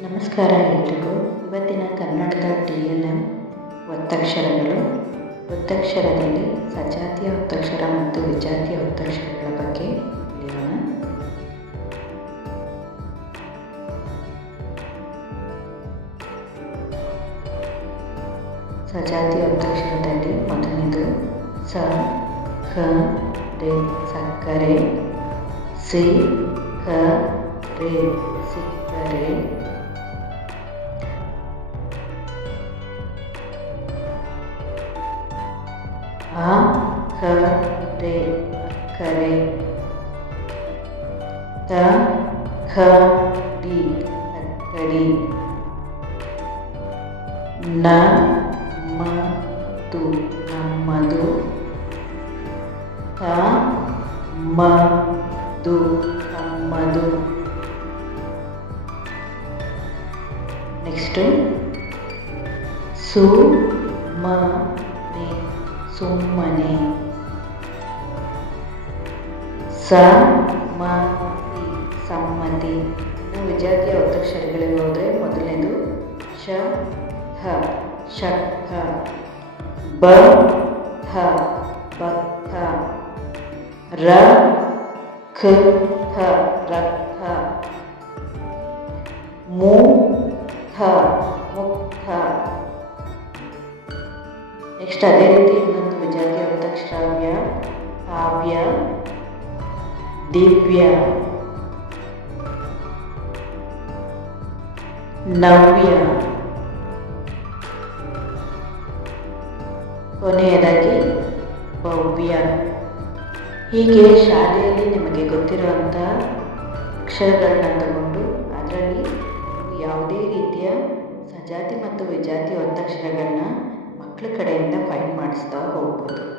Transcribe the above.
ನಮಸ್ಕಾರ ಎಲ್ರಿಗೂ. ಇವತ್ತಿನ ಕರ್ನಾಟಕ ಟಿ ಎಲ್ ಎಂ ಒತ್ತಕ್ಷರಗಳು. ಒತ್ತಕ್ಷರದಲ್ಲಿ ಸಜಾತಿಯ ಒತ್ತಕ್ಷರ ಮತ್ತು ವಿಜಾತಿಯ ಒತ್ತಕ್ಷರಗಳ ಬಗ್ಗೆ ತಿಳಿಯೋಣ. ಸಜಾತಿಯ ಒತ್ತಕ್ಷರದಲ್ಲಿ ಮೊದಲನೇದು ಸ, ಹ, ರೇ, ಸಕ್ಕರೆ, ಸಿ, ಹ, ರೇ, ಸಿಕ್ಕರೆ. ಆ ಕ ರೆ ಕರೆ. ತ ಖ ಡಿ ಅಕ್ಕಡಿ ನ, ಮ, ತು, ನಮ್ಮದು. ತ, ಮ, ದು, ನಮ್ಮದು. ನೆಕ್ಸ್ಟು, ಸು, ಮ ನೆ ಸುಮ್ಮನೆ. ಸ, ಮ, ತಿ, ಸಮ್ಮತಿ. ಇನ್ನು ವಿಜಾತಿಯ ಒತ್ತಕ್ಷರಗಳಿಗೆ ಹೋದರೆ ಮೊದಲನೇದು ಶ, ಹ ಶಖ ಬ, ಹ ಬಖ ರ, ಖ, ಹ ಮು ಥ ಮುಕ್ತ ನೆಕ್ಸ್ಟ್ ಅದೇ ರೀತಿ ಇನ್ನೊಂದು ವಿಜಾತಿ ಒತ್ತಕ್ಷರಾವ್ಯ ಕಾವ್ಯ ದಿವ್ಯ, ನವ್ಯ. ಕೊನೆಯದಾಗಿ ಭವ್ಯ. ಹೀಗೆ ಶಾಲೆಯಲ್ಲಿ ನಿಮಗೆ ಗೊತ್ತಿರುವಂಥ ಅಕ್ಷರಗಳನ್ನ ತಗೊಂಡು ಅದರಲ್ಲಿ ಯಾವುದೇ ರೀತಿಯ ಸಜಾತಿ ಮತ್ತು ವಿಜಾತಿ ಒತ್ತಕ್ಷರಗಳನ್ನ ಮಕ್ಕಳ ಕಡೆಯಿಂದ ಫೈಂಡ್ ಮಾಡಿಸ್ತಾ ಹೋಗ್ಬೋದು